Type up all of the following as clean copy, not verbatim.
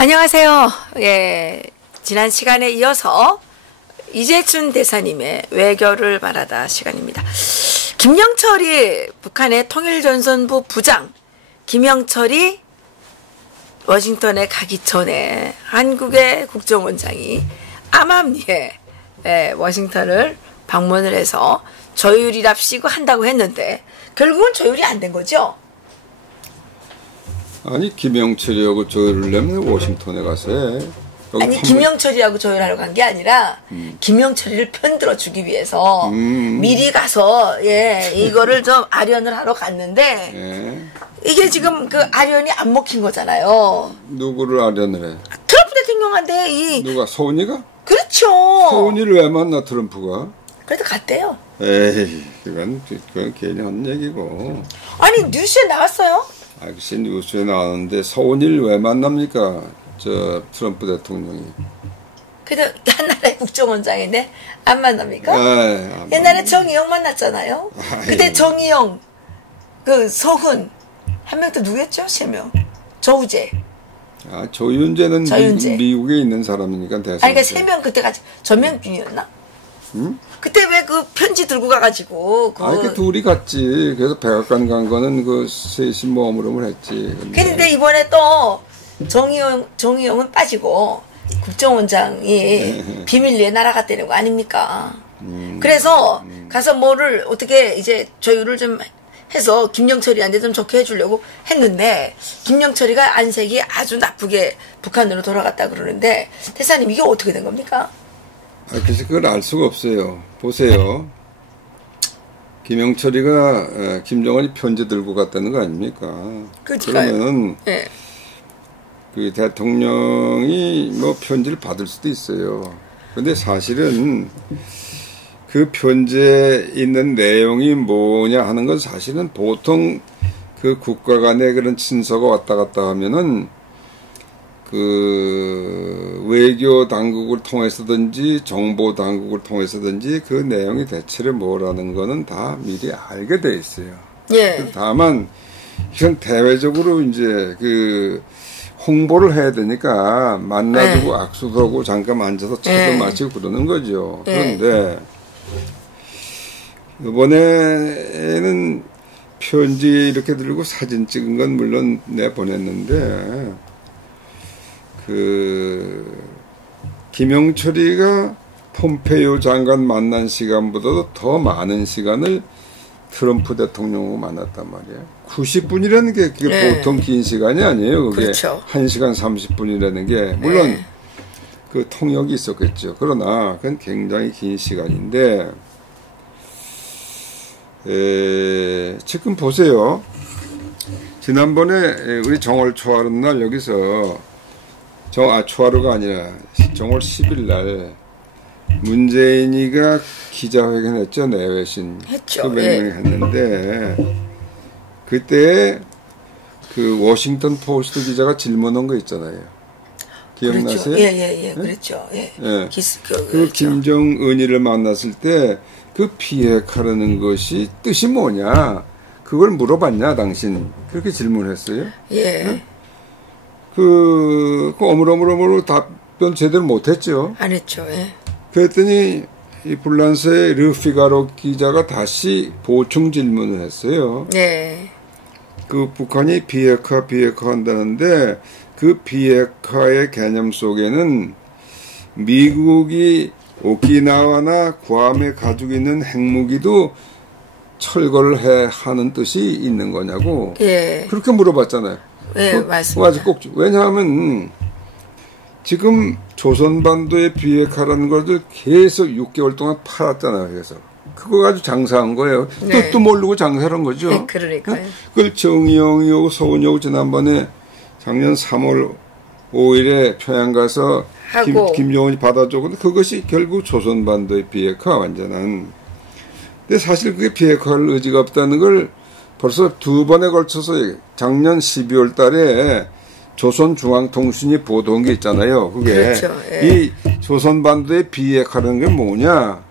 안녕하세요. 예, 지난 시간에 이어서 이재춘 대사님의 외교를 말하다 시간입니다. 김영철이 북한의 통일전선부 부장, 김영철이 워싱턴에 가기 전에 한국의 국정원장이 암암리에 워싱턴을 방문을 해서 조율이랍시고 한다고 했는데 결국은 조율이 안 된 거죠? 아니 김영철이하고 조율을 하려면 워싱턴에 가서 해. 아니 김영철이하고 조율하러 간 게 아니라 김영철이를 편들어 주기 위해서 미리 가서 이거를 좀 아련을 하러 갔는데 이게 지금 그 아련이 안 먹힌 거잖아요. 누구를 아련을 해? 트럼프 대통령한테 누가 소은이가? 그렇죠. 소은이를 왜 만나 트럼프가? 그래도 갔대요. 에이 그건 괜히 한 얘기고. 아니 뉴스에 나왔어요. 글쎄 뉴스에 나왔는데 소은이를 왜 만납니까? 저 트럼프 대통령이. 그래도 한 나라의 국정원장인데 안 만납니까? 옛날에 정의용 만났잖아요. 그때 정의용, 그 서훈 한 명 또 누구였죠? 3명. 조우재. 조윤재는 미국에 있는 사람이니까 대선. 그러니까 3명 그때 같이 전명준이었나? 응? 그때 왜 그 편지 들고 가가지고 그 둘이 갔지. 그래서 백악관 간 거는 그 셋이 모험으로 했지. 근데 이번에 또 정의용은 빠지고 국정원장이 비밀리에 날아갔다는 거 아닙니까? 그래서 가서 뭐를 어떻게 이제 조율을 좀 해서 김영철이한테 좀 좋게 해주려고 했는데 김영철이가 안색이 아주 나쁘게 북한으로 돌아갔다 그러는데 대사님 이게 어떻게 된 겁니까? 글쎄 그걸 알 수가 없어요. 보세요. 김영철이가 김정은이 편지 들고 갔다는 거 아닙니까? 그러면은 그 대통령이 뭐 편지를 받을 수도 있어요. 근데 사실은 그 편지에 있는 내용이 뭐냐 하는 건 사실은 보통 그 국가 간의 그런 친서가 왔다 갔다 하면은 그 외교 당국을 통해서든지 정보 당국을 통해서든지 그 내용이 대체로 뭐라는 거는 다 미리 알게 돼 있어요. 다만 이건 대외적으로 이제 그 홍보를 해야 되니까 만나주고 악수도 하고 잠깐 앉아서 차도 마시고 그러는 거죠. 그런데 이번에는 편지 이렇게 들고 사진 찍은 건 물론 내가 보냈는데 그 김영철이가 폼페이오 장관 만난 시간보다도 더 많은 시간을 트럼프 대통령하고 만났단 말이에요. 90분이라는 게 그게 보통 긴 시간이 아니에요. 그게 그렇죠. 1시간 30분이라는 게 물론 그 통역이 있었겠죠. 그러나 그건 굉장히 긴 시간인데 지금 보세요. 지난번에 우리 정월 초하루 날 여기서 초하루가 아니라 정월 10일 날 문재인이가 기자회견 했죠. 내외신 했죠. 수백 명이 했는데 그때 그 워싱턴 포스트 기자가 질문한 거 있잖아요. 기억나세요? 그렇죠. 그 김정은이를 만났을 때 그 비핵화라는 것이 뜻이 뭐냐? 그걸 물어봤냐, 당신? 그렇게 질문했어요. 그 어물어물어물어 답변 제대로 못했죠. 안 했죠. 그랬더니 이 불란서의 르피가로 기자가 다시 보충 질문을 했어요. 그 북한이 비핵화 한다는데 그 비핵화의 개념 속에는 미국이 오키나와나 구암에 가지고 있는 핵무기도 철거를 하는 뜻이 있는 거냐고. 그렇게 물어봤잖아요. 맞습니다. 왜냐하면 지금 조선반도의 비핵화라는 것을 계속 6개월 동안 팔았잖아요. 그래서 그거 가지고 장사한 거예요. 뜻도 모르고 장사를 한 거죠. 그러니까요. 그걸 정의용이하고 서훈이하고 지난번에 작년 3월 5일에 평양 가서 김정은이 받아줘. 근데 그것이 결국 조선반도의 비핵화 완전한. 근데 사실 그게 비핵화할 의지가 없다는 걸 벌써 2번에 걸쳐서 작년 12월 달에 조선중앙통신이 보도한 게 있잖아요. 그게 그렇죠. 이 조선반도의 비핵화라는 게 뭐냐?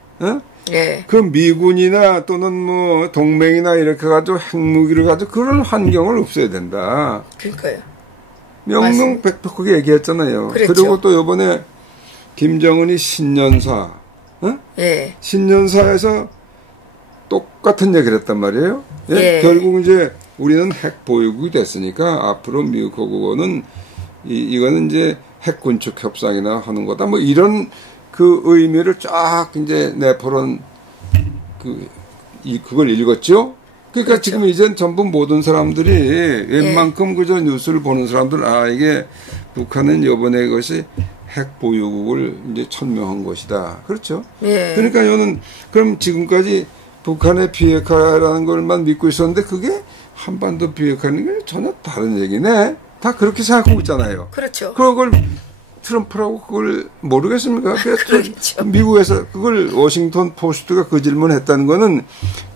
그 미군이나 또는 뭐 동맹이나 이렇게 가지고 핵무기를 가지고 그런 환경을 없애야 된다. 그러니까요. 명명백백하게 얘기했잖아요. 그랬죠. 그리고 또 요번에 김정은이 신년사, 어? 예. 신년사에서 똑같은 얘기를 했단 말이에요. 예? 예. 결국 이제 우리는 핵 보유국이 됐으니까 앞으로 미국하고는 이거는 이제 핵 군축 협상이나 하는 거다. 뭐 이런 그 의미를 쫙 이제 내포는 그걸 읽었죠. 그러니까 그렇죠. 지금 이젠 전부 모든 사람들이 웬만큼 그저 뉴스를 보는 사람들 이게 북한은 이번에 것이 핵 보유국을 이제 천명한 것이다. 그렇죠. 예. 그러니까 저는 그럼 지금까지 북한의 비핵화라는 걸만 믿고 있었는데 그게 한반도 비핵화는 게 전혀 다른 얘기네. 다 그렇게 생각하고 있잖아요. 그렇죠. 그걸 트럼프라고 그걸 모르겠습니까? 그렇죠. 미국에서 그걸 워싱턴 포스트가 그 질문했다는 거는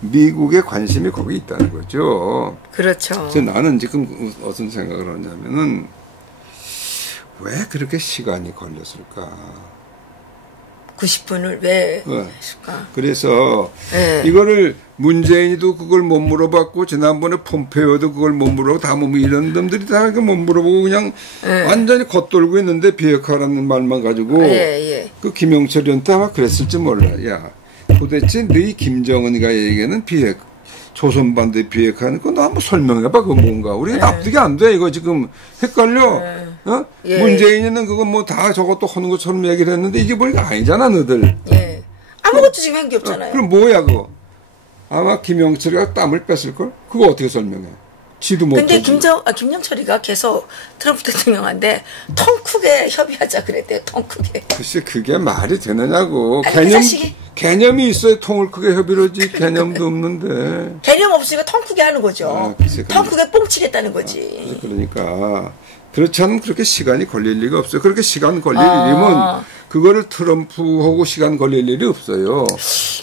미국의 관심이 거기 있다는 거죠. 그렇죠. 그래서 나는 지금 어떤 생각을 하냐면은 왜 그렇게 시간이 걸렸을까? 90분을 왜 했을까? 그래서 네. 이거를 문재인이도 그걸 못 물어봤고 지난번에 폼페이오도 그걸 못 물어보고 다 뭐 이런 놈들이 다 못 물어보고 그냥 완전히 겉돌고 있는데 비핵화라는 말만 가지고 그 김영철이한테 아마 그랬을지 몰라. 야 도대체 너희 김정은이가 얘기하는 조선반도의 비핵화는 그거 너 한번 설명해봐. 그거 뭔가 우리 납득이 안 돼. 이거 지금 헷갈려. 어? 문재인이는 그거 뭐 다 저것도 하는 것처럼 얘기를 했는데 이게 보니까 아니잖아 너들. 아무것도 지금 한 게 없잖아요. 그럼 뭐야 그거? 아마 김영철이가 땀을 뺐을걸? 그거 어떻게 설명해? 지도 못하지. 근데 김영철이가 계속 트럼프 대통령한테 통 크게 협의하자 그랬대요. 통 크게. 글쎄 그게 말이 되느냐고. 아니, 개념이 있어야 통을 크게 협의를 하지. 개념도 없는데. 개념 없으니까 통 크게 하는 거죠. 통 크게 뽕치겠다는 거지. 그러니까 그렇지 않으면 그렇게 시간이 걸릴 리가 없어요. 그렇게 시간 걸릴 일이면 그거를 트럼프하고 시간 걸릴 일이 없어요.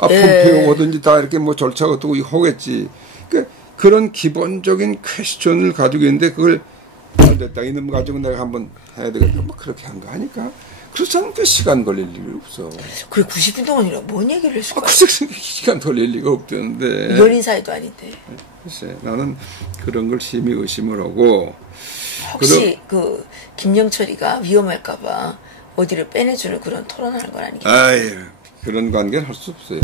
폼페이오든지 다 이렇게 뭐 절차가 또 하겠지. 그러니까 그런 기본적인 퀘스천을 가지고 있는데 그걸 잘 됐다. 이놈 가지고 내가 한번 해야 되겠다. 뭐 그렇게 한 거 하니까. 그렇지 않으면 그 시간 걸릴 일이 없어. 그래 90분 동안이라 뭔 얘기를 했을까? 시간 걸릴 리가 없대는데. 연인 사이도 아닌데. 글쎄 나는 그런 걸 심히 의심을 하고. 혹시 그 김영철이가 위험할까봐 어디를 빼내주는 그런 토론하는 건 아니겠어요? 아유 그런 관계는 할 수 없어요.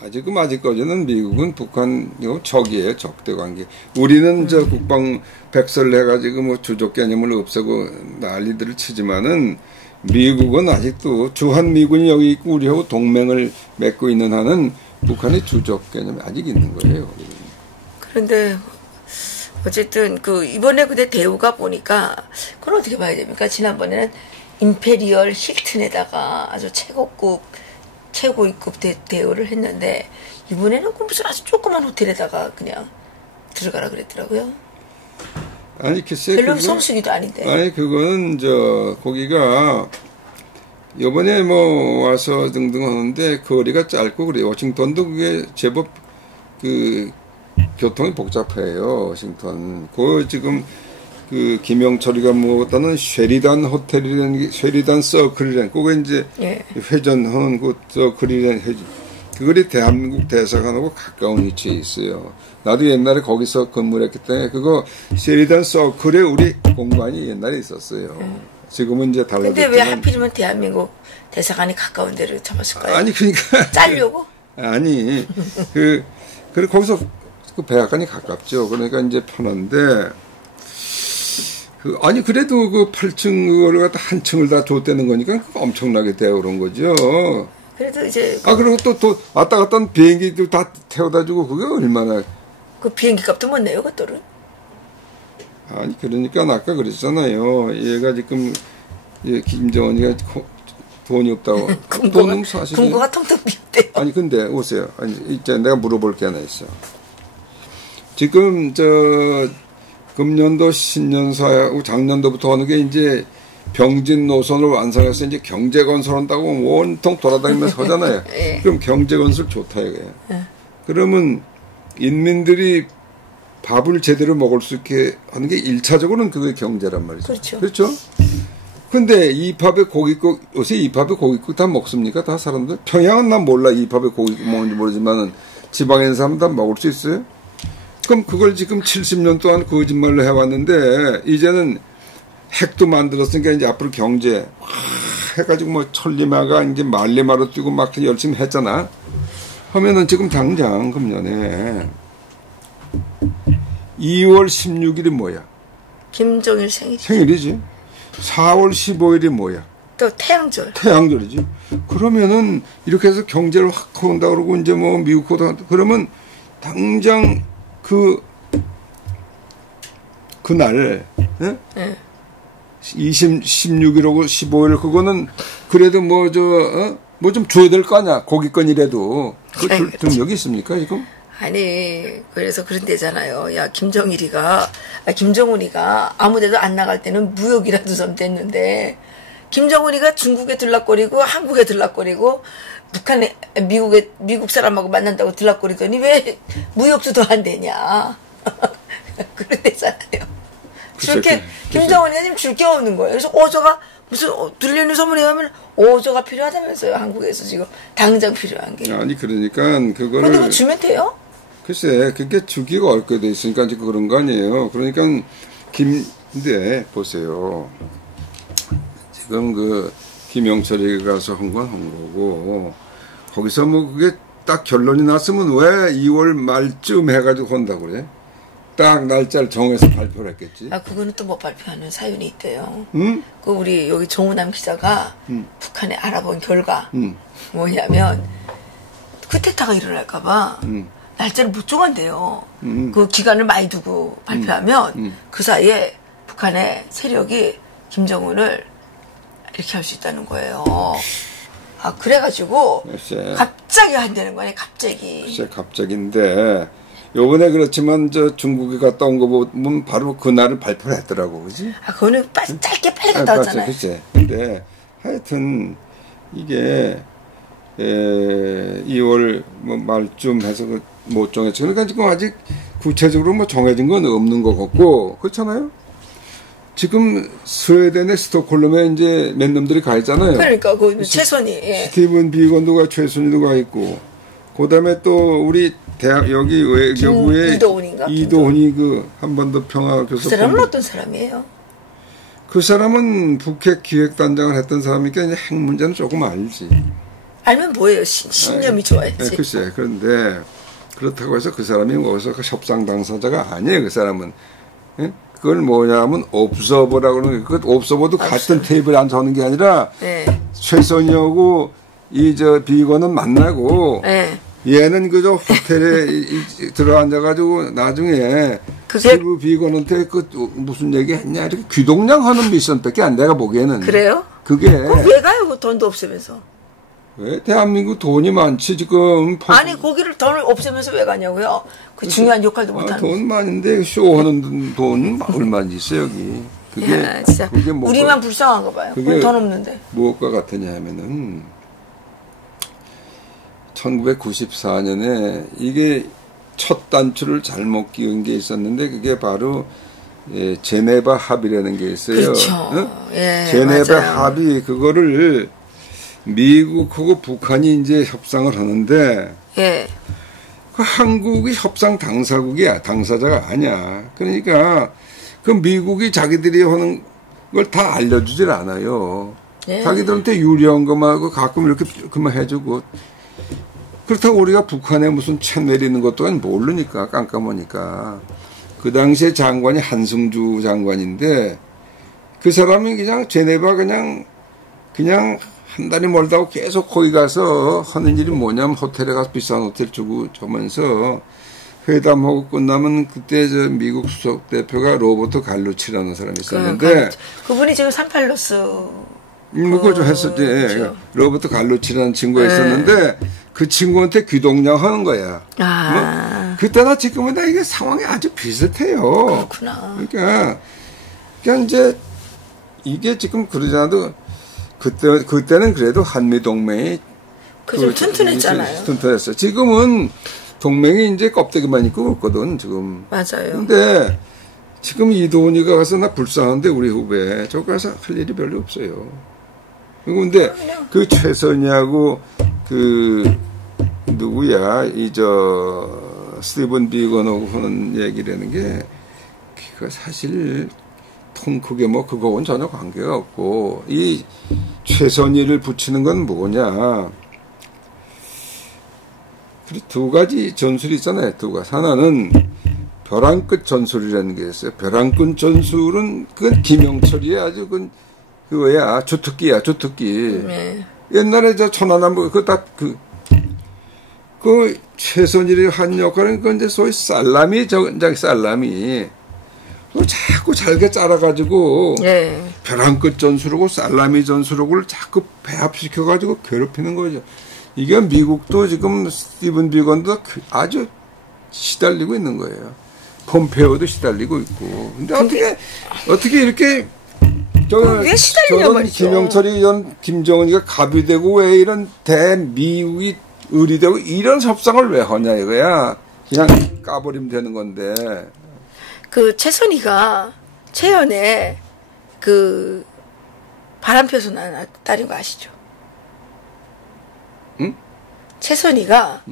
아직까지는 미국은 북한 적이에요. 적대 관계. 우리는 저 국방 백서를 해가지고 뭐 주적 개념을 없애고 난리들을 치지만은 미국은 아직도 주한미군이 여기 있고 우리하고 동맹을 맺고 있는 한은 북한의 주적 개념이 아직 있는 거예요. 그런데 어쨌든 이번에 근데 대우가 보니까 그건 어떻게 봐야 됩니까? 지난번에는 임페리얼 힐튼에다가 아주 최고위급 대우를 했는데 이번에는 무슨 아주 조그만 호텔에다가 그냥 들어가라 그랬더라고요. 아니 글쎄 별로 성수기도 아닌데. 아니 그거는 거기가 이번에 뭐 와서 등등 하는데 거리가 짧고 그래요. 워싱턴도 그게 제법 교통이 복잡해요. 워싱턴. 지금 김영철이가 먹었다는 쉐리단 호텔이라는 쉐리단 서클이라는 그거 이제 회전하는 그 서클이라는 그거리 대한민국 대사관하고 가까운 위치에 있어요. 나도 옛날에 거기서 근무를 했기 때문에 그거 쉐리단 서클에 우리 공간이 옛날에 있었어요. 지금은 이제 달라졌지만. 근데 왜 하필이면 대한민국 대사관이 가까운 데를 잡았을까요? 아니 그러니까 짜려고? 아니 그리고 거기서 그 백악관이 가깝죠. 그러니까 이제 편한데. 아니 그래도 그 8층 그거를 갖다 한 층을 다 줬다는 거니까 그거 엄청나게 되어 그런 거죠. 그래도 이제 그리고 또 왔다 갔다 하는 비행기도 다 태워다 주고 그게 얼마나 그 비행기 값도 못 내요 그것들은. 아니 그러니까 아까 그랬잖아요. 얘가 지금 김정은이가 돈이 없다고. 돈은 사실 금고가 텅텅 비었대요. 아니 근데 오세요. 아니 이제 내가 물어볼 게 하나 있어. 지금 금년도 신년사하고 작년도부터 하는 게 이제 병진 노선을 완성해서 이제 경제 건설한다고 온통 돌아다니면서 하잖아요. 그럼 경제 건설 좋다 이거예요. 그러면 인민들이 밥을 제대로 먹을 수 있게 하는 게 1차적으로는 그게 경제란 말이죠. 그렇죠? 근데 이팝에 고깃국, 요새 이팝에 고깃국 다 먹습니까? 다 사람들? 평양은 난 몰라. 이팝에 고깃국 먹는지 모르지만은 지방에 있는 사람은 다 먹을 수 있어요? 그럼 그걸 지금 70년 동안 거짓말로 해왔는데, 이제는 핵도 만들었으니까 이제 앞으로 경제 해가지고 뭐 천리마가 이제 말리마로 뛰고 막 열심히 했잖아. 하면은 지금 당장 금년에 2월 16일이 뭐야? 김정일 생일이지. 생일이지. 4월 15일이 뭐야? 또 태양절. 태양절이지. 그러면은 이렇게 해서 경제를 확 온다 그러고 이제 뭐 미국보다 그러면 당장 그날 예? 네. 16일하고 15일 그거는 그래도 뭐 좀 줘야 될 거 아니야. 고기건이라도. 그 능력이 있습니까 지금? 아니 그래서 그런 데잖아요. 야 김정은이가 아무데도 안 나갈 때는 무역이라도 좀 됐는데 김정은이가 중국에 들락거리고 한국에 들락거리고 북한에 미국 사람하고 만난다고 들락거리더니 왜 무역도 더 안 되냐. 그런 데잖아요. 그렇게 김정은이가 지금 줄 게 없는 거예요. 그래서 어저가 무슨 들리는 소문에 하면 어저가 필요하다면서요. 한국에서 지금 당장 필요한 게. 아니 그러니까 그거를. 근데 그거 주면 돼요? 글쎄 그게 주기가 어렵게 돼 있으니까 지금 그런 거 아니에요. 그러니까 근데 보세요. 지금 김영철이 가서 한 건 한 거고 거기서 뭐 그게 딱 결론이 났으면 왜 2월 말쯤 해가지고 한다고 그래? 딱 날짜를 정해서 발표를 했겠지. 아, 그거는 또 못 발표하는 사연이 있대요. 응? 우리 여기 정우남 기자가 북한에 알아본 결과 뭐냐면 쿠데타가 일어날까봐 날짜를 못 정한대요. 그 기간을 많이 두고 발표하면 그 사이에 북한의 세력이 김정은을 이렇게 할 수 있다는 거예요. 아, 그래가지고 글쎄. 갑자기 한다는 거네, 갑자기. 글쎄, 갑자기인데 요번에 그렇지만 중국에 갔다 온 거 보면 바로 그날을 발표를 했더라고, 그지? 아, 그거는 짧게 빨리 갔다 왔잖아요. 그치. 근데 하여튼 이게 2월 말쯤 해서 못 정했지. 그러니까 지금 아직 구체적으로 뭐 정해진 건 없는 것 같고 그렇잖아요. 지금 스웨덴의 스톡홀름에 이제 몇 놈들이 가 있잖아요. 그러니까 그 최선희, 예. 스티븐 비건도 가 최선희도 가 있고, 그다음에 또 우리 대학 여기 외교부에 이도훈이 한반도 평화 교섭. 그 사람은 어떤 사람이에요? 그 사람은 북핵 기획단장을 했던 사람이니까 이제 핵 문제는 조금 알지. 알면 뭐예요? 신념이 좋아야지. 네, 글쎄. 그런데 그렇다고 해서 그 사람이 어디서 협상 당사자가 아니에요. 그 사람은. 예? 그걸 뭐냐면 옵서버라고 그러는 그 옵서버도 같은 테이블에 앉아 하는 게 아니라 네. 최선희하고 비건은 만나고 네. 얘는 그저 호텔에 들어앉아가지고 나중에 스티브 비건한테 무슨 얘기 했냐 이렇게 귀동냥 하는 미션밖에 안 내가 보기에는. 그래요? 그게. 그럼 왜 가요? 그 돈도 없으면서. 왜 대한민국 돈이 많지 지금. 아니 거기를 돈을 없애면서 왜 가냐고요. 그 중요한 역할도 못하는. 돈 많은데 쇼하는 돈 얼마나 있어 여기. 그게 야, 진짜 그게 우리만 불쌍한가 봐요. 그게 돈 없는데. 무엇과 같으냐 하면은 1994년에 이게 첫 단추를 잘못 끼운 게 있었는데 그게 바로 제네바 합의라는 게 있어요. 그렇죠. 응? 예, 제네바 맞아요. 합의 그거를 미국하고 북한이 이제 협상을 하는데 예. 그 한국이 협상 당사자가 아니야. 그러니까 그 미국이 자기들이 하는 걸 다 알려주질 않아요. 예. 자기들한테 유리한 것만 가끔 이렇게 그만 해주고. 그렇다고 우리가 북한에 무슨 채 내리는 것도 모르니까 깜깜하니까. 그 당시에 장관이 한승주 장관인데 그 사람이 그냥 제네바 그냥 한 달이 멀다고 계속 거기 가서 하는 일이 뭐냐면 호텔에 가서 비싼 호텔 주고 저면서 회담하고 끝나면 그때 미국 수석 대표가 로버트 갈루치라는 사람이 있었는데 그분이 지금 38로스 그거 좀 했었지. 그렇죠. 로버트 갈루치라는 친구가 있었는데 그 친구한테 귀동냥 하는 거야. 아. 그때나 지금은 다 이게 상황이 아주 비슷해요. 그렇구나. 그러니까 이제 이게 지금 그러지 않아도 그때는 그래도 한미동맹이 좀 튼튼했잖아요. 튼튼했어. 지금은 동맹이 이제 껍데기만 입고 없거든, 지금. 맞아요. 근데 지금 이도훈이가 가서 나 불쌍한데, 우리 후배. 저 가서 할 일이 별로 없어요. 근데 그 최선희하고 누구야, 스티븐 비건하고 하는 얘기라는 게, 그거 사실 통 크게 뭐 그거는 전혀 관계가 없고 이 최선희를 붙이는 건 뭐냐? 두 가지 전술이 있잖아요. 두 가지. 하나는 벼랑끝 전술이라는 게 있어요. 벼랑끝 전술은 그건 김영철이의 아주 그거야 주특기야 주특기. 네. 옛날에 저 천안함 그 최선일이 한 역할은 그건 이제 소위 살라미 전장 살라미. 자꾸 잘게 잘라가지고 네. 벼랑끝 전술하고 살라미 전술하고를 자꾸 배합시켜가지고 괴롭히는 거죠. 이게 미국도 지금 스티븐 비건도 아주 시달리고 있는 거예요. 폼페오도 시달리고 있고. 근데 어떻게 이렇게 왜 시달리냐 말이죠. 김영철이 이런 김정은이가 갑이 되고 왜 이런 대미국이 의리되고 이런 협상을 왜 하냐 이거야. 그냥 까버리면 되는 건데. 그 최선희가 최연의 그 바람펴서 난 딸인 거 아시죠? 응? 최선희가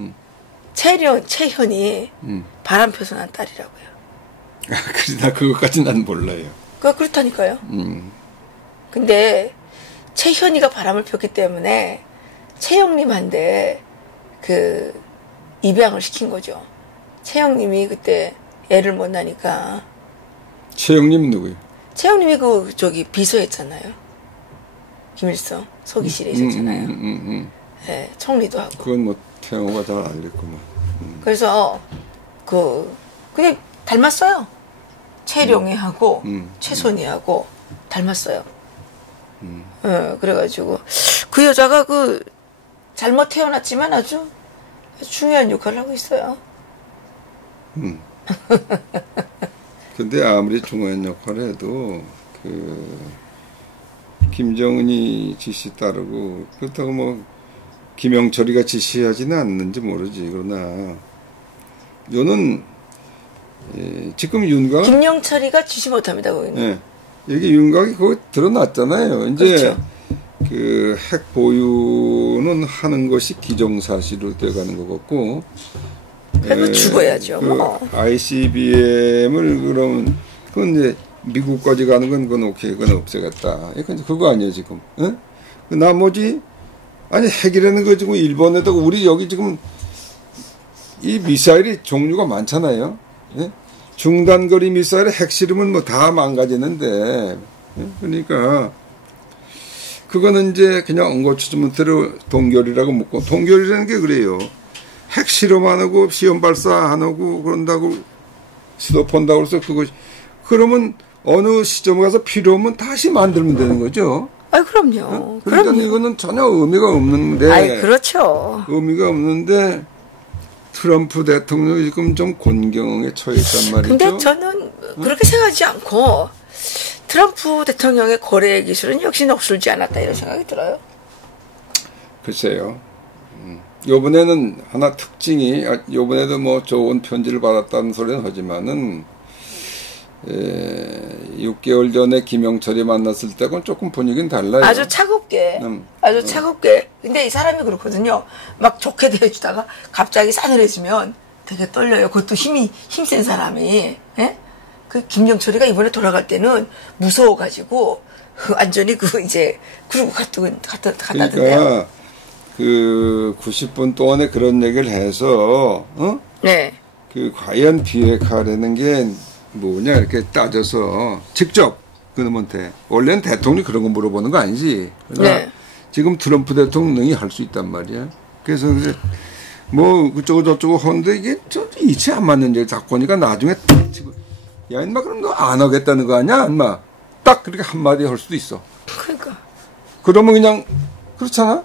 최현이 바람펴서 난 딸이라고요. 그래 나 그것까지 난 몰라요. 그렇다니까요. 근데 최현이가 바람을 폈기 때문에 최영님한테 그 입양을 시킨 거죠. 최영님이 그때 애를 못 낳으니까. 최영님은 누구예요? 최영님이 그 저기 비서였잖아요. 김일성 서기실에 있었잖아요. 네, 총리도 하고. 그건 뭐 태영호가 잘 알겠구만. 그래서 그냥 닮았어요. 최룡이하고 최선희하고 닮았어요. 그래가지고 그 여자가 잘못 태어났지만 아주 중요한 역할을 하고 있어요. 근데 아무리 중요한 역할을 해도 김정은이 지시 따르고 그렇다고 뭐 김영철이가 지시하지는 않는지 모르지. 그러나 요는 지금 윤곽 김영철이가 지시 못합니다. 거기는. 네. 여기 윤곽이 거기 드러났잖아요. 이제 그렇죠. 그 핵 보유는 하는 것이 기정사실로 되어가는 것 같고. 그래도 죽어야죠. ICBM을 그러면 그건 이제 미국까지 가는 건 그건 오케이, 그건 없애겠다. 이건 그거 아니에요 지금. 어? 그 나머지 아니 핵이라는 거 지금 일본에다가 우리 여기 지금 이 미사일이 종류가 많잖아요. 예? 중단거리 미사일 핵 실으면 뭐 다 망가지는데 예? 그러니까 그거는 이제 그냥 엉거추즈문대로 동결이라고 묻고 동결이라는 게 그래요. 핵 실험 안 하고 시험 발사 안 하고 그런다고 스톱한다고 해서 그러면 어느 시점에 가서 필요 없으면 다시 만들면 되는 거죠. 아, 그럼요. 어? 그러니까 그럼요. 이거는 전혀 의미가 없는데. 아, 그렇죠. 의미가 없는데 트럼프 대통령이 지금 좀 곤경에 처해 있단 말이죠. 근데 저는 그렇게 생각하지 않고 트럼프 대통령의 거래 기술은 역시 녹슬지 않았다 이런 생각이 들어요. 글쎄요. 요번에는 하나 특징이 요번에도 뭐 좋은 편지를 받았다는 소리는 하지만은 6개월 전에 김영철이 만났을 때하고는 조금 분위기는 달라요. 아주 차갑게. 아주 차갑게. 근데 이 사람이 그렇거든요. 막 좋게 대해주다가 갑자기 싸늘해지면 되게 떨려요. 그것도 힘센 사람이. 예? 그 김영철이가 이번에 돌아갈 때는 무서워가지고 완전히 이제 그러고 갔다던데요. 그러니까 그 90분 동안에 그런 얘기를 해서 네. 과연 비핵화라는 게 뭐냐 이렇게 따져서 직접 그놈한테 원래는 대통령이 그런 거 물어보는 거 아니지. 그러나 네. 지금 트럼프 대통령이 할 수 있단 말이야. 그래서 뭐 그쪽고 저쪽고 하는데 이게 좀 이치 안 맞는 얘기 딱 보니까 나중에 야 인마 그럼 너 안 하겠다는 거 아니야 인마 딱 그렇게 한마디 할 수도 있어. 그러니까. 그러면 그냥 그렇잖아.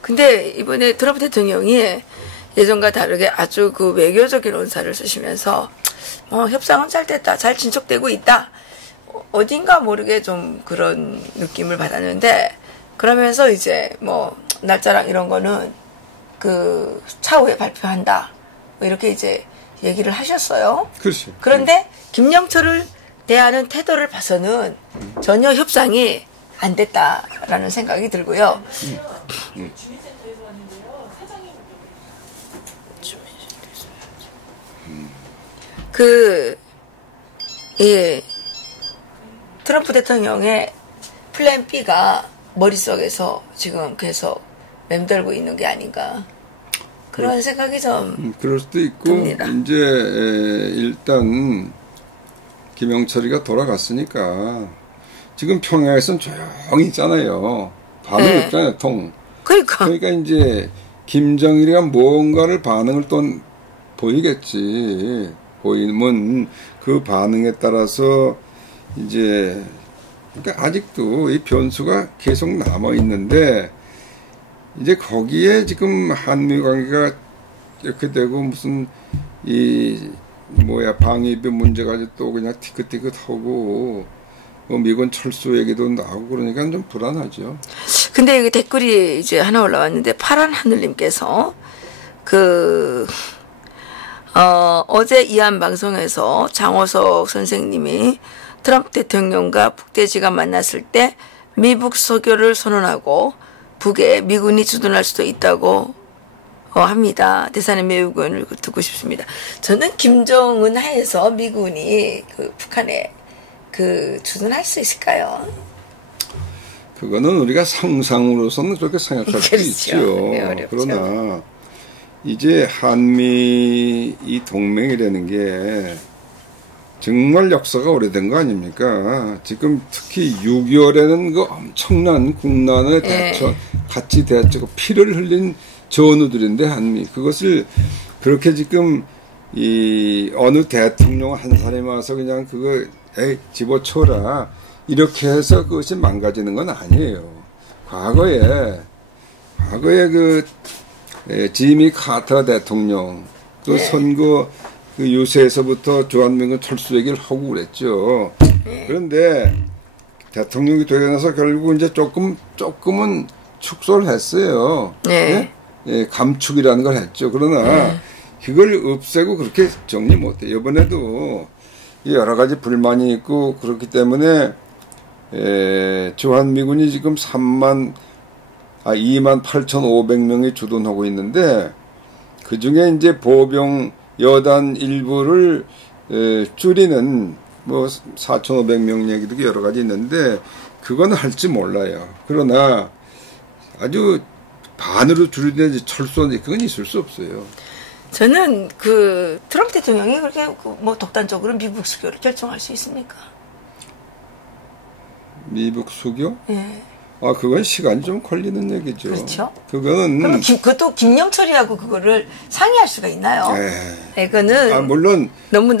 근데 이번에 트럼프 대통령이 예전과 다르게 아주 외교적인 언사를 쓰시면서 협상은 잘 됐다, 잘 진척되고 있다. 어딘가 모르게 좀 그런 느낌을 받았는데 그러면서 이제 뭐 날짜랑 이런 거는 차후에 발표한다. 뭐 이렇게 이제 얘기를 하셨어요. 그렇지. 그런데 김영철을 대하는 태도를 봐서는 전혀 협상이 안 됐다라는 생각이 들고요. 예. 트럼프 대통령의 플랜 B가 머릿속에서 지금 계속 맴돌고 있는 게 아닌가. 그런 생각이 좀. 그럴 수도 있고, 듭니다. 이제, 일단, 김영철이가 돌아갔으니까, 지금 평양에서는 조용히 있잖아요. 반응이 없잖아요, 통. 그러니까 이제, 김정일이가 뭔가를 반응을 또 보이겠지. 보이면 그 반응에 따라서 이제 그러니까 아직도 이 변수가 계속 남아 있는데 이제 거기에 지금 한미 관계가 이렇게 되고 무슨 이 방위비 문제가 또 그냥 티긋티긋하고 미군 철수 얘기도 나오고 그러니까 좀 불안하죠. 근데 여기 댓글이 이제 하나 올라왔는데 파란 하늘님께서 어제 이한 방송에서 장호석 선생님이 트럼프 대통령과 북대지가 만났을 때 미북 소교를 선언하고 북에 미군이 주둔할 수도 있다고 합니다. 대사님 의견을 듣고 싶습니다. 저는 김정은 하에서 미군이 북한에 주둔할 수 있을까요? 그거는 우리가 상상으로서는 그렇게 생각할 수 그렇죠. 있죠. 어렵죠. 그러나 이제 한미 이 동맹이라는 게 정말 역사가 오래된 거 아닙니까? 지금 특히 6.25라는 그 엄청난 국난에 같이 대처하고 피를 흘린 전우들인데 한미 그것을 그렇게 지금 이 어느 대통령 한 사람이 와서 그냥 그거 집어쳐라 이렇게 해서 그것이 망가지는 건 아니에요. 과거에 지미 카터 대통령 그 선거 그 유세에서부터 주한미군 철수 얘기를 하고 그랬죠. 그런데 대통령이 되고 나서 결국 이제 조금은 축소를 했어요. 네? 예, 감축이라는 걸 했죠. 그러나 이걸 없애고 그렇게 정리 못해. 이번에도 여러 가지 불만이 있고 그렇기 때문에 주한미군이 지금 28,500명이 주둔하고 있는데 그 중에 이제 보병 여단 일부를 줄이는 4,500명 얘기도 여러 가지 있는데 그건 할지 몰라요. 그러나 아주 반으로 줄이든지 철수하든지 그건 있을 수 없어요. 저는 트럼프 대통령이 그렇게 독단적으로 미국 수교를 결정할 수 있습니까? 미국 수교? 네. 그건 시간이 좀 걸리는 얘기죠. 그렇죠. 그거는. 그것도 김영철이하고 그거를 상의할 수가 있나요? 이거는. 물론. 너무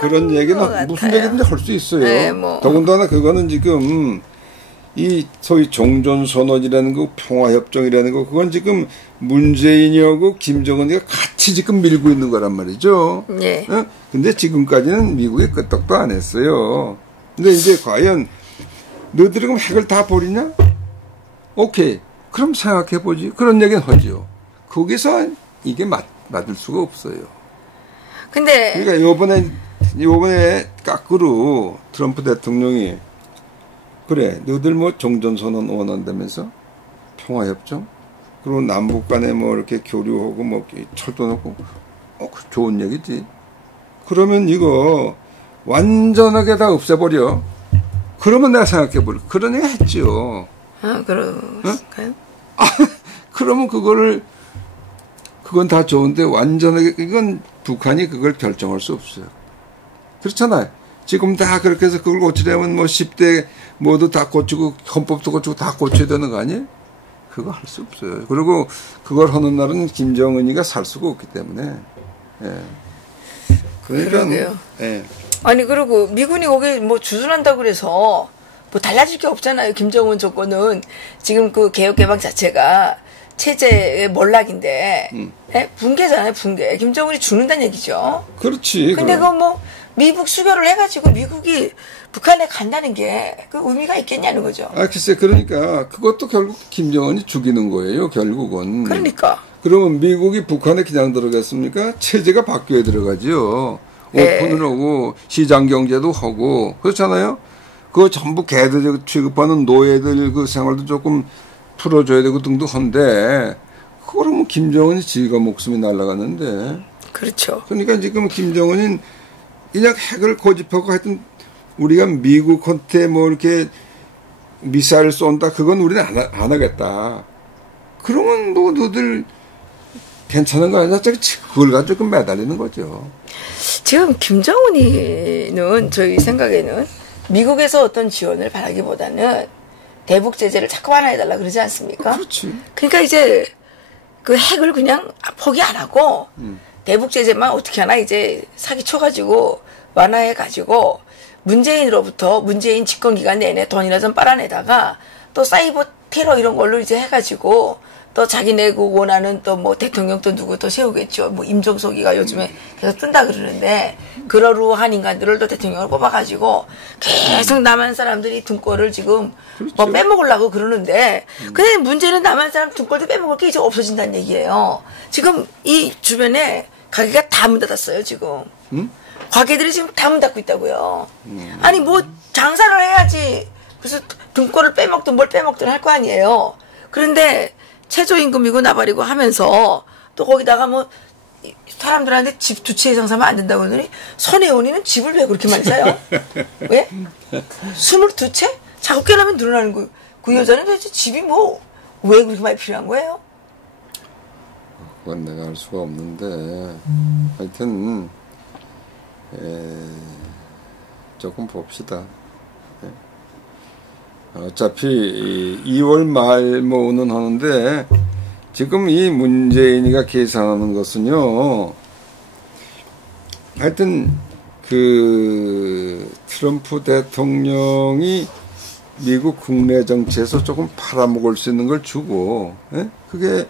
그런 얘기는 무슨 얘기든지 할 수 있어요. 네, 더군다나 그거는 지금 이 소위 종전선언이라는 거, 평화협정이라는 거, 그건 지금 문재인이하고 김정은이가 같이 지금 밀고 있는 거란 말이죠. 네. 근데 지금까지는 미국이 끄떡도 안 했어요. 근데 이제 과연 너희들이 그럼 핵을 다 버리냐? 오케이. 그럼 생각해보지. 그런 얘기는 하죠. 거기서 이게 맞을 수가 없어요. 근데. 그러니까 요번에 까꾸로 트럼프 대통령이 그래, 너희들 종전선언 원한다면서? 평화협정? 그리고 남북 간에 이렇게 교류하고 철도 넣고, 좋은 얘기지. 그러면 이거 완전하게 다 없애버려. 그러면 내가 생각해보려. 그런 얘기 했죠. 그럴까요? 그러면 그건 다 좋은데 완전하게, 이건 북한이 그걸 결정할 수 없어요. 그렇잖아요. 지금 다 그렇게 해서 그걸 고치려면 10대 모두 다 고치고, 헌법도 고치고 다 고쳐야 되는 거 아니에요? 그거 할 수 없어요. 그리고 그걸 하는 날은 김정은이가 살 수가 없기 때문에. 그러게요. 아니, 그리고 미군이 거기 주둔한다고 그래서 달라질 게 없잖아요. 김정은 조건은 지금 그 개혁개방 자체가 체제의 몰락인데, 붕괴잖아요, 붕괴. 김정은이 죽는다는 얘기죠. 그렇지. 근데 미국 수교를 해가지고 미국이 북한에 간다는 게 그 의미가 있겠냐는 거죠. 글쎄, 그러니까 그것도 결국 김정은이 죽이는 거예요, 결국은. 그러니까. 그러면 미국이 북한에 그냥 들어갔습니까? 체제가 바뀌어야 들어가죠. 오픈을 하고 시장 경제도 하고 그렇잖아요. 그거 전부 걔들 취급하는 노예들 그 생활도 조금 풀어줘야 되고 등도 한데 그러면 김정은이 지가 목숨이 날아가는데. 그렇죠. 그러니까 지금 김정은은 그냥 핵을 고집하고 하여튼 우리가 미국한테 뭐 이렇게 미사일 쏜다 그건 우리는 안 하겠다. 그러면 뭐 너들 괜찮은 거 아니야? 그걸 가지고 매달리는 거죠. 지금 김정은이는 저희 생각에는 미국에서 어떤 지원을 바라기보다는 대북 제재를 자꾸 완화해달라 그러지 않습니까? 그렇지. 그러니까 이제 그 핵을 그냥 포기 안 하고 대북 제재만 어떻게 하나 이제 사기 쳐가지고 완화해가지고 문재인으로부터 문재인 집권 기간 내내 돈이나 좀 빨아내다가 또 사이버 테러 이런 걸로 이제 해가지고 또 자기네 그 원하는 또 뭐 대통령 또 누구 또 세우겠죠. 뭐 임종석이가 요즘에 계속 뜬다 그러는데 그러루한 인간들을 또 대통령으로 뽑아가지고 계속 남한 사람들이 등골을 지금 그렇죠. 뭐 빼먹으려고 그러는데 근데 문제는 남한 사람 등골도 빼먹을 게 이제 없어진다는 얘기예요. 지금 이 주변에 가게가 다 문 닫았어요 지금. 가게들이 지금 다 문 닫고 있다고요. 아니 뭐 장사를 해야지. 그래서 등골을 빼먹든 뭘 빼먹든 할 거 아니에요. 그런데 최저임금이고 나발이고 하면서 또 거기다가 뭐 사람들한테 집 두 채 이상 사면 안 된다고 그러더니 선혜원이는 집을 왜 그렇게 많이 사요? 왜? 22채? 작업 깨나면 늘어나는 거. 그 여자는 도대체 집이 뭐 왜 그렇게 많이 필요한 거예요? 그건 내가 알 수가 없는데 하여튼 조금 봅시다. 어차피 2월 말 모으는 하는데 지금 이 문재인이가 계산하는 것은요. 하여튼 그 트럼프 대통령이 미국 국내 정치에서 조금 팔아먹을 수 있는 걸 주고 그게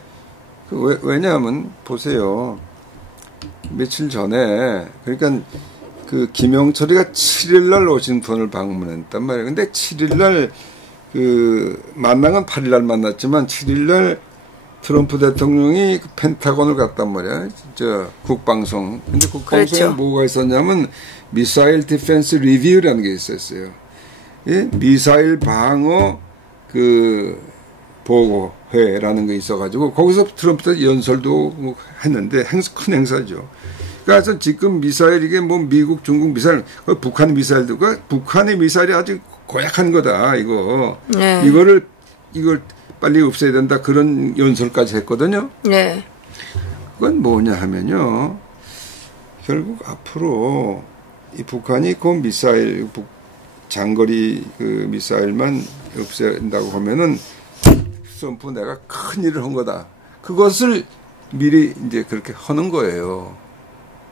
왜냐하면 보세요. 며칠 전에 그러니까 그 김영철이가 7일날 워싱턴을 방문했단 말이에요. 근데 7일날 그 만난 건 8일날 만났지만 7일날 트럼프 대통령이 그 펜타곤을 갔단 말이야. 저 국방성. 근데 국방성에 그렇죠. 뭐가 있었냐면 미사일 디펜스 리뷰라는 게 있었어요. 예? 미사일 방어 그 보고회라는 게 있어가지고 거기서 트럼프 연설도 했는데 큰 행사죠. 그래서 지금 미사일 이게 뭐 미국, 중국 미사일, 북한 미사일도 북한의 미사일이 아주 고약한 거다 이거. 네. 이걸 빨리 없애야 된다 그런 연설까지 했거든요. 네. 그건 뭐냐 하면요. 결국 앞으로 이 북한이 그 미사일 장거리 그 미사일만 없앤다고 하면은 트럼프 내가 큰 일을 한 거다. 그것을 미리 이제 그렇게 하는 거예요.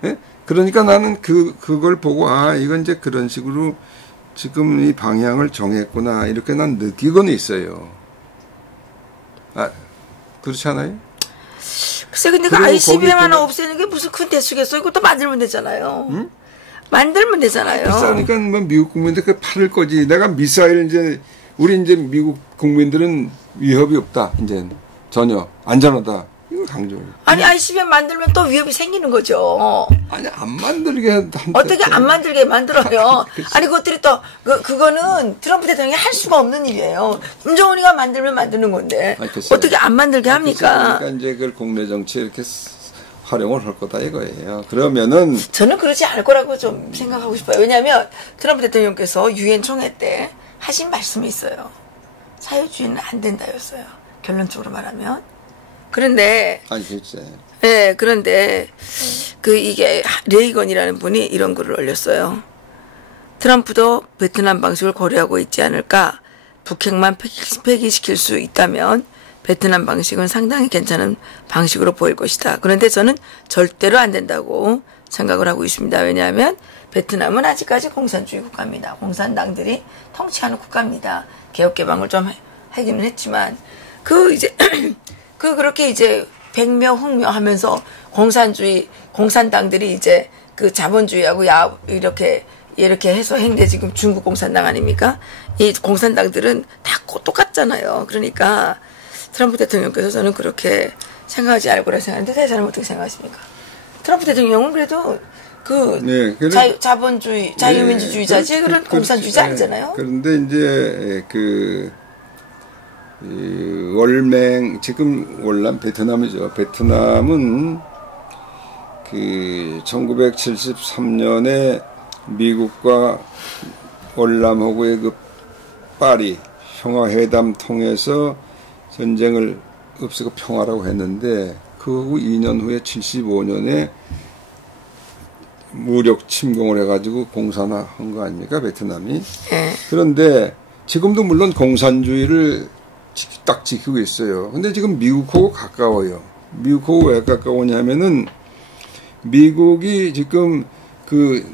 예? 그러니까 나는 그걸 보고 이건 이제 그런 식으로 지금 이 방향을 정했구나 이렇게 난 느끼고는 있어요. 그렇지 않아요? 글쎄 근데 그 ICBM 하나 없애는 게 무슨 큰 대수겠어? 이것도 만들면 되잖아요. 응? 만들면 되잖아요. 비싸니까 뭐 미국 국민들 그 팔을 거지. 내가 미사일 우리 이제 미국 국민들은 위협이 없다. 이제 전혀 안전하다. 이거 강조. 아니 ICBM 만들면 또 위협이 생기는 거죠. 아니 안 만들게 한다. 어떻게 안 만들게 만들어요? 아니 그것들이 또 그거는 트럼프 대통령이 할 수가 없는 일이에요. 김정은이가 만들면 만드는 건데 어떻게 안 만들게 합니까? 그러니까 이제 그걸 국내 정치에 이렇게 활용을 할 거다 이거예요. 그러면은 저는 그러지 않을 거라고 좀 생각하고 싶어요. 왜냐하면 트럼프 대통령께서 유엔 총회 때 하신 말씀이 있어요. 사회주의는 안 된다였어요. 결론적으로 말하면. 그런데 글쎄. 네, 그런데 이게 레이건이라는 분이 이런 글을 올렸어요. 트럼프도 베트남 방식을 고려하고 있지 않을까? 북핵만 폐기시킬 수 있다면 베트남 방식은 상당히 괜찮은 방식으로 보일 것이다. 그런데 저는 절대로 안 된다고 생각을 하고 있습니다. 왜냐하면 베트남은 아직까지 공산주의 국가입니다. 공산당들이 통치하는 국가입니다. 개혁개방을 좀 하기는 했지만 그렇게 이제 백묘 흑묘 하면서 공산당들이 이제 그 자본주의하고 이렇게 해서 행대 지금 중국 공산당 아닙니까? 이 공산당들은 다 똑같잖아요. 그러니까 트럼프 대통령께서 저는 그렇게 생각하지 않을 거라 생각하는데 대사님 어떻게 생각하십니까? 트럼프 대통령은 그래도 자본주의, 자유민주주의자지 그런 공산주의자 아니잖아요. 그런데 이제 월맹 지금 월남 베트남이죠. 베트남은 1973년에 미국과 월남하고의 그 파리 평화회담 통해서 전쟁을 없애고 평화라고 했는데 그 후 2년 후에 75년에 무력 침공을 해가지고 공산화한 거 아닙니까 베트남이? 그런데 지금도 물론 공산주의를 딱 지키고 있어요. 근데 지금 미국하고 가까워요. 미국하고 왜 가까우냐면은 미국이 지금 그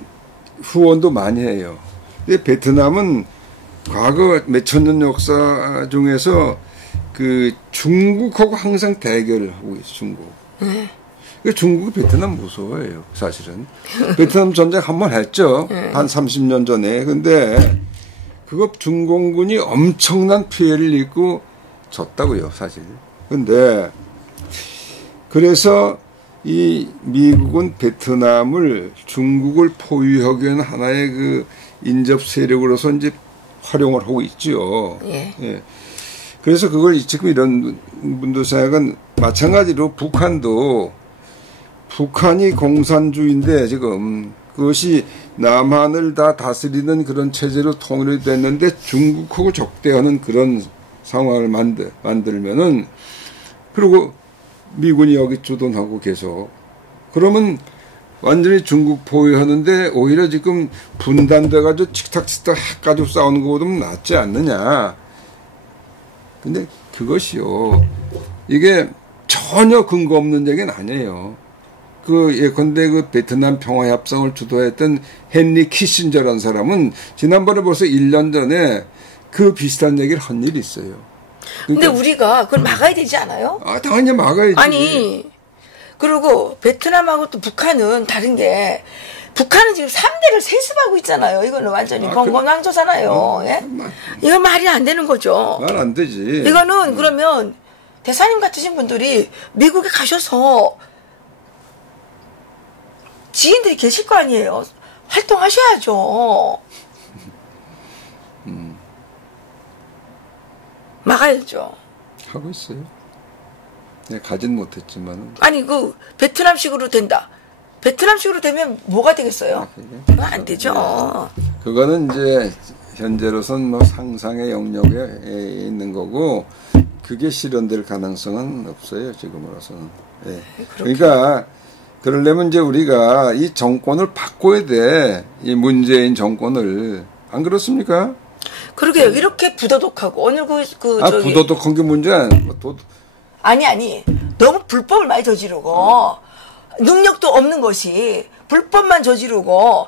후원도 많이 해요. 근데 베트남은 과거 몇천 년 역사 중에서 그 중국하고 항상 대결을 하고 있어요. 중국. 중국이 베트남 무서워해요. 사실은. 베트남 전쟁 한 번 했죠. 한 30년 전에. 근데 그거 중공군이 엄청난 피해를 입고 졌다고요. 사실. 근데 그래서 이 미국은 베트남을 중국을 포위하기 위한 하나의 그 인접 세력으로서 이제 활용을 하고 있죠. 예. 그래서 그걸 지금 이런 분들 생각은 마찬가지로 북한이 공산주의인데 지금 그것이 남한을 다 다스리는 그런 체제로 통일이 됐는데 중국하고 적대하는 그런 상황을 만들면은 그리고 미군이 여기 주둔하고 계속 그러면 완전히 중국 포위하는데 오히려 지금 분단돼가지고 칙탁칙탁 가지고 싸우는 것보다 낫지 않느냐. 근데 그것이요. 이게 전혀 근거 없는 얘기는 아니에요. 예컨대 그 베트남 평화협상을 주도했던 헨리 키신저라는 사람은 지난번에 벌써 1년 전에 그 비슷한 얘기를 한 일이 있어요. 그러니까, 근데 우리가 그걸 막아야 되지 않아요? 당연히 막아야지. 아니, 그리고 베트남하고 또 북한은 다른 게, 북한은 지금 3대를 세습하고 있잖아요. 이거는 완전히 건강왕조잖아요. 예? 이건 말이 안 되는 거죠. 말 안 되지. 이거는 그러면 대사님 같으신 분들이 미국에 가셔서 지인들이 계실 거 아니에요. 활동하셔야죠. 막아야죠. 하고 있어요. 네, 가진 못했지만. 아니 그 베트남식으로 된다. 베트남식으로 되면 뭐가 되겠어요? 그건 안 되죠. 네. 그거는 이제 현재로선 뭐 상상의 영역에 있는 거고 그게 실현될 가능성은 없어요. 지금으로서는. 네. 그러니까 그러려면 이제 우리가 이 정권을 바꿔야 돼. 이 문재인 정권을. 안 그렇습니까? 그러게요. 이렇게 부도덕하고 오늘 부도덕한 게 문제야. 아니 너무 불법을 많이 저지르고 능력도 없는 것이 불법만 저지르고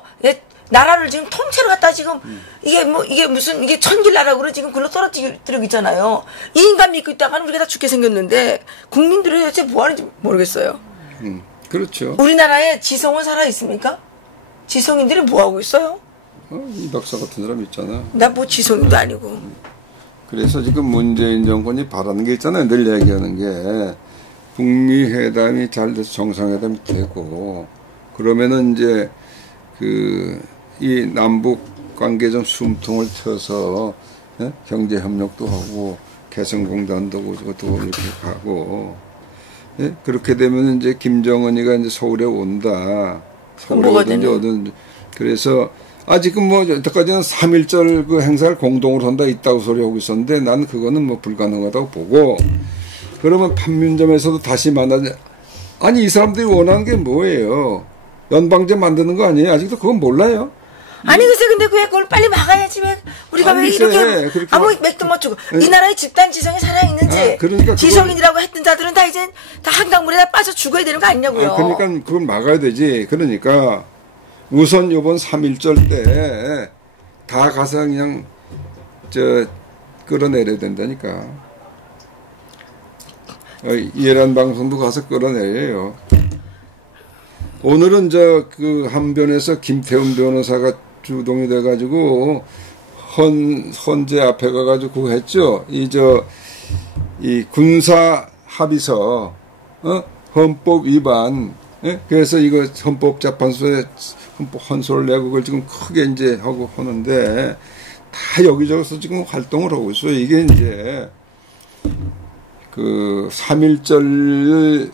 나라를 지금 통째로 갖다 지금 이게 무슨 이게 천길나라고 지금 글로 떨어뜨리고 있잖아요. 이 인간 믿고 있다가는 우리가 다 죽게 생겼는데 국민들은 대체 뭐 하는지 모르겠어요. 그렇죠. 우리나라에 지성은 살아 있습니까? 지성인들이 뭐 하고 있어요? 이 박사 같은 사람 있잖아. 나 뭐 지성인도 아니고. 그래서 지금 문재인 정권이 바라는 게 있잖아요. 늘 얘기하는 게 북미 회담이 잘 돼서 정상회담이 되고 그러면은 이제 이 남북 관계 좀 숨통을 트어서 경제 협력도 하고 개성공단도 그것도 이렇게 가고 그렇게 되면 이제 김정은이가 이제 서울에 온다. 서울에 오든지 어든 그래서 지금 뭐 여태까지는 3.1절 그 행사를 공동으로 한다 있다고 소리하고 있었는데 난 그거는 뭐 불가능하다고 보고 그러면 판문점에서도 다시 만나자. 아니 이 사람들이 원하는 게 뭐예요? 연방제 만드는 거 아니에요? 아직도 그건 몰라요? 아니 글쎄 근데 그걸 빨리 막아야지 왜 우리가 왜 이렇게 아무 맥도 못 주고 이 나라의 집단 지성이 살아있는지 그러니까 지성인이라고 했던 자들은 다 이제 다 한강물에 빠져 죽어야 되는 거 아니냐고요. 그러니까 그걸 막아야 되지. 그러니까 우선 요번 3.1절 때 다 가서 그냥 끌어내려야 된다니까. 이란 방송도 가서 끌어내려요. 오늘은 한변에서 김태훈 변호사가 주동이 돼가지고 헌재 앞에 가가지고 그거 했죠. 이 군사 합의서 헌법 위반. 그래서 이거 헌법재판소에 헌소를 내고 그걸 지금 크게 이제 하고 하는데 다 여기저기서 지금 활동을 하고 있어요. 이게 이제 3.1절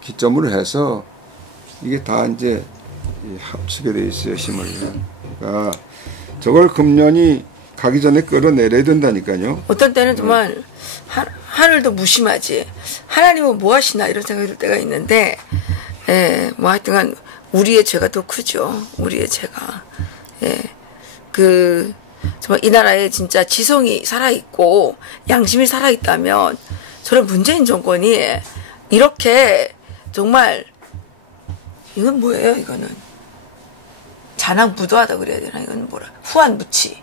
기점으로 해서 이게 다 이제 합치게 돼 있어요, 힘을. 그러니까 저걸 금년이 가기 전에 끌어내려야 된다니까요. 어떤 때는 정말 하늘도 무심하지. 하나님은 뭐 하시나 이런 생각이 들 때가 있는데, 예, 뭐 하여튼간 우리의 죄가 더 크죠. 우리의 죄가. 예, 정말 이 나라에 진짜 지성이 살아있고 양심이 살아있다면 저런 문재인 정권이 이렇게 정말 이건 뭐예요? 이거는 자랑부도하다 그래야 되나? 이건 뭐라? 후한무치.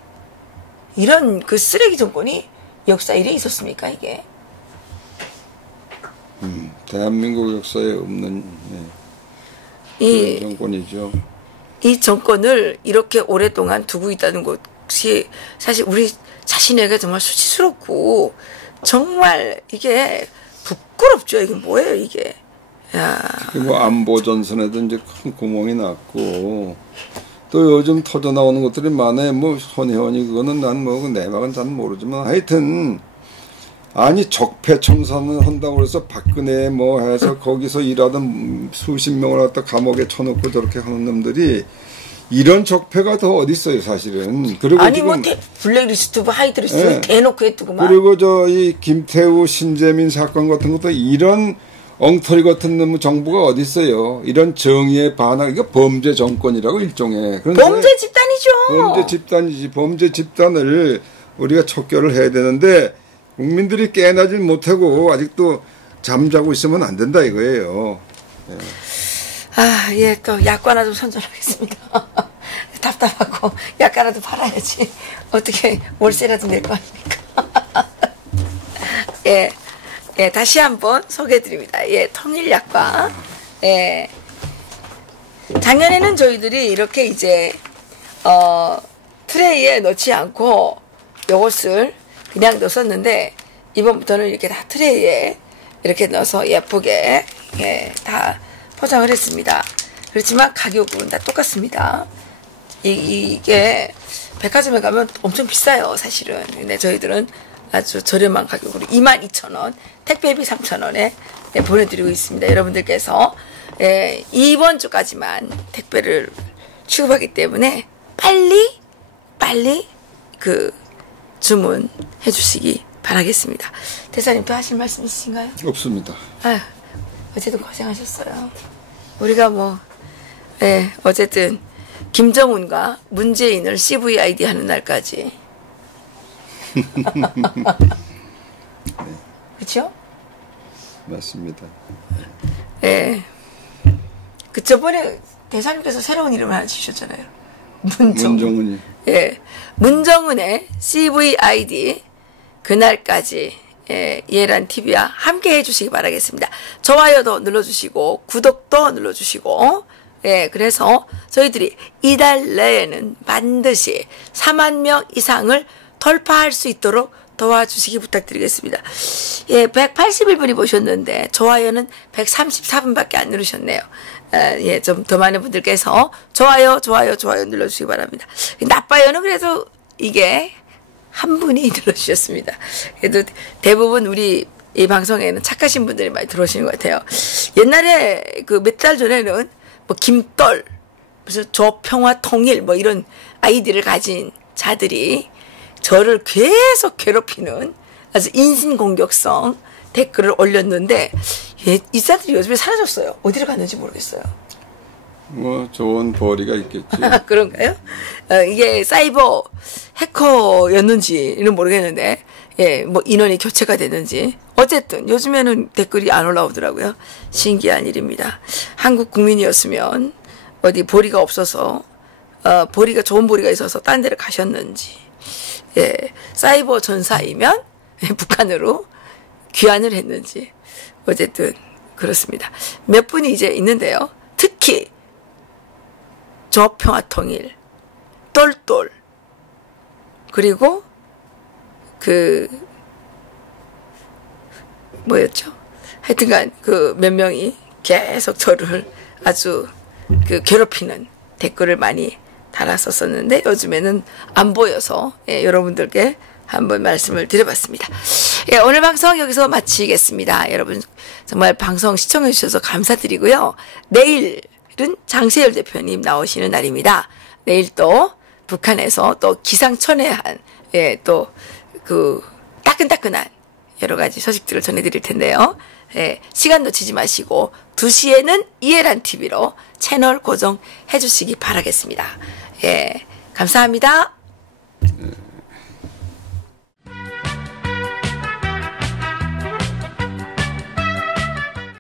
이런 그 쓰레기 정권이 역사 일에 있었습니까, 이게? 대한민국 역사에 없는 그런 정권이죠. 이 정권을 이렇게 오랫동안 두고 있다는 것이 사실 우리 자신에게 정말 수치스럽고 정말 이게 부끄럽죠. 이게 뭐예요, 이게? 야. 뭐 안보 전선에도 이제 큰 구멍이 났고 또 요즘 터져 나오는 것들이 많아요. 뭐 손혜원이 그거는 난 뭐 내막은 잘 모르지만 하여튼 아니 적폐청산을 한다고 해서 박근혜 뭐 해서 거기서 일하던 수십 명을 갖다 감옥에 쳐놓고 저렇게 하는 놈들이 이런 적폐가 더 어디 있어요, 사실은. 그리고 아니 뭐 블랙리스트, 하이드리스트 네. 대놓고 했더구만. 그리고 이 김태우, 신재민 사건 같은 것도 이런 엉터리 같은 놈의 정부가 어디 있어요. 이런 정의에 반항, 이거 범죄 정권이라고 일종의. 범죄 집단이죠. 범죄 집단이지. 범죄 집단을 우리가 척결을 해야 되는데 국민들이 깨나질 못하고 아직도 잠자고 있으면 안 된다 이거예요. 예. 아, 예, 또 약과 하나 좀 선전하겠습니다. 답답하고 약과 하나 도 팔아야지. 어떻게 월세라도 낼 거 아닙니까? 예, 예, 다시 한번 소개해드립니다. 예, 통일약과. 예. 작년에는 저희들이 이렇게 이제 트레이에 넣지 않고 요것을 그냥 넣었는데 이번부터는 이렇게 다 트레이에 이렇게 넣어서 예쁘게 다 포장을 했습니다. 그렇지만 가격은 다 똑같습니다. 이게 백화점에 가면 엄청 비싸요, 사실은. 근데 저희들은 아주 저렴한 가격으로 22,000원, 택배비 3,000원에 보내드리고 있습니다. 여러분들께서 이번 주까지만 택배를 취급하기 때문에 빨리 주문해 주시기 바라겠습니다. 대사님 또 하실 말씀 있으신가요? 없습니다. 아휴, 어쨌든 고생하셨어요. 우리가 어쨌든 김정은과 문재인을 CVID 하는 날까지. 그렇죠? 맞습니다. 예. 그 저번에 대사님께서 새로운 이름을 하나 지셨잖아요. 문정은이. 예. 문정은의 CVID 그날까지 예란 TV와 함께 해주시기 바라겠습니다. 좋아요도 눌러주시고 구독도 눌러주시고 그래서 저희들이 이달 내에는 반드시 4만 명 이상을 돌파할 수 있도록 도와주시기 부탁드리겠습니다. 예, 181분이 보셨는데 좋아요는 134분밖에 안 누르셨네요. 예, 좀 더 많은 분들께서 좋아요 눌러주시기 바랍니다. 나빠요는 그래도 이게 한 분이 들어주셨습니다. 그래도 대부분 우리 이 방송에는 착하신 분들이 많이 들어오시는 것 같아요. 옛날에 그 몇 달 전에는 뭐 김떨, 무슨 조평화통일 뭐 이런 아이디를 가진 자들이 저를 계속 괴롭히는 아주 인신공격성 댓글을 올렸는데 이 사람들이 요즘에 사라졌어요. 어디로 갔는지 모르겠어요. 뭐 좋은 벌이가 있겠지. 그런가요? 이게 사이버 해커였는지는 모르겠는데 뭐 인원이 교체가 됐는지 어쨌든 요즘에는 댓글이 안 올라오더라고요. 신기한 일입니다. 한국 국민이었으면 어디 보리가 없어서 보리가 좋은 보리가 있어서 딴 데를 가셨는지 사이버 전사이면 북한으로 귀환을 했는지 어쨌든 그렇습니다. 몇 분이 이제 있는데요. 특히 조평화통일, 똘똘, 그리고 뭐였죠? 하여튼간 몇 명이 계속 저를 아주 괴롭히는 댓글을 많이 달았었는데 요즘에는 안 보여서 여러분들께 한번 말씀을 드려봤습니다. 오늘 방송 여기서 마치겠습니다. 여러분 정말 방송 시청해 주셔서 감사드리고요. 내일은 장세열 대표님 나오시는 날입니다. 내일 또 북한에서 또 기상천외한, 예, 또 그 따끈따끈한 여러 가지 소식들을 전해드릴 텐데요. 예, 시간 놓치지 마시고 2시에는 이해란 TV로 채널 고정해 주시기 바라겠습니다. 예, 감사합니다.